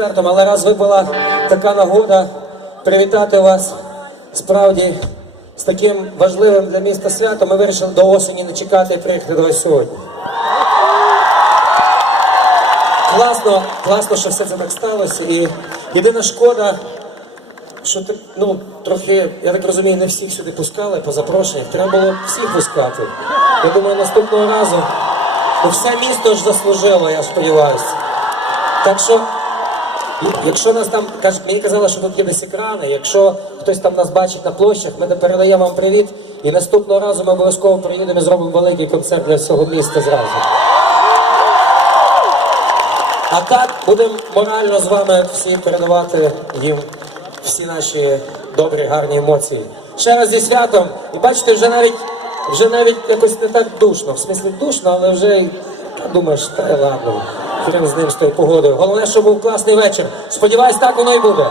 концертом, але раз випала така нагода привітати вас справді з таким важливим для міста святом, ми вирішили до осені не чекати і приїхати до вас сьогодні. Класно, класно, що все це так сталося. І єдина шкода, що ну, трохи, я так розумію, не всіх сюди пускали по запрошеннях. Треба було всіх пускати. Я думаю, наступного разу ну, все місто ж заслужило, я сподіваюся. Так що, якщо нас там кажуть, мені казали, що тут є десь екрани, якщо хтось там нас бачить на площах, ми передаємо вам привіт. І наступного разу ми обов'язково приїдемо і зробимо великий концерт для всього міста зразу. А так будемо морально з вами всі передавати їм всі наші добрі, гарні емоції. Ще раз зі святом. І бачите, вже навіть вже навіть якось не так душно. В смислі душно, але вже та думаєш, та й ладно. Хрен з ним з тою погодою. Головне, щоб був класний вечір. Сподіваюсь, так воно і буде.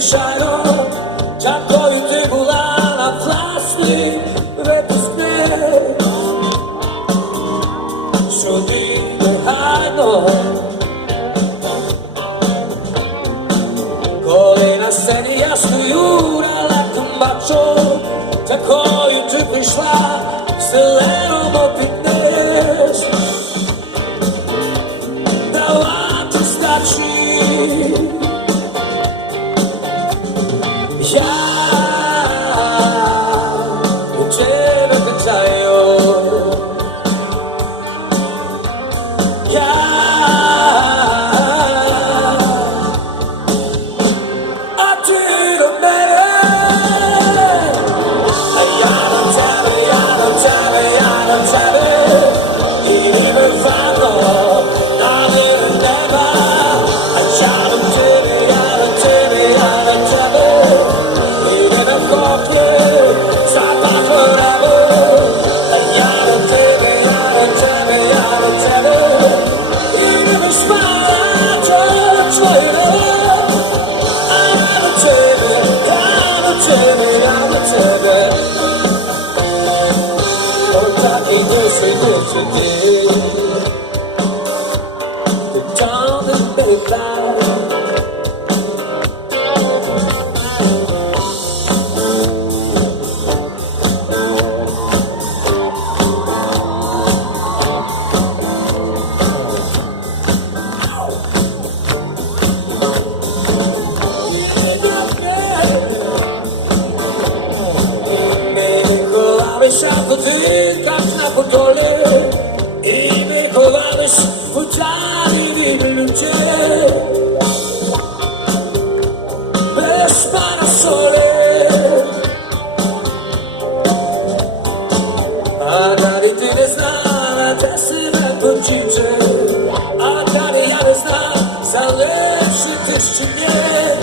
Звичайно. Дякую, ти була на власний випускник. Сюди негайно. Коли на сцені я стою, далеко бачу, такою ти прийшла, в Отак і досить тоді. Ти fotole i wychowałeś futrali ludzie. Bez parasole. A dalej ty nie znana, te syna kończycze. A dalej ja nie znam, zależy też czy nie.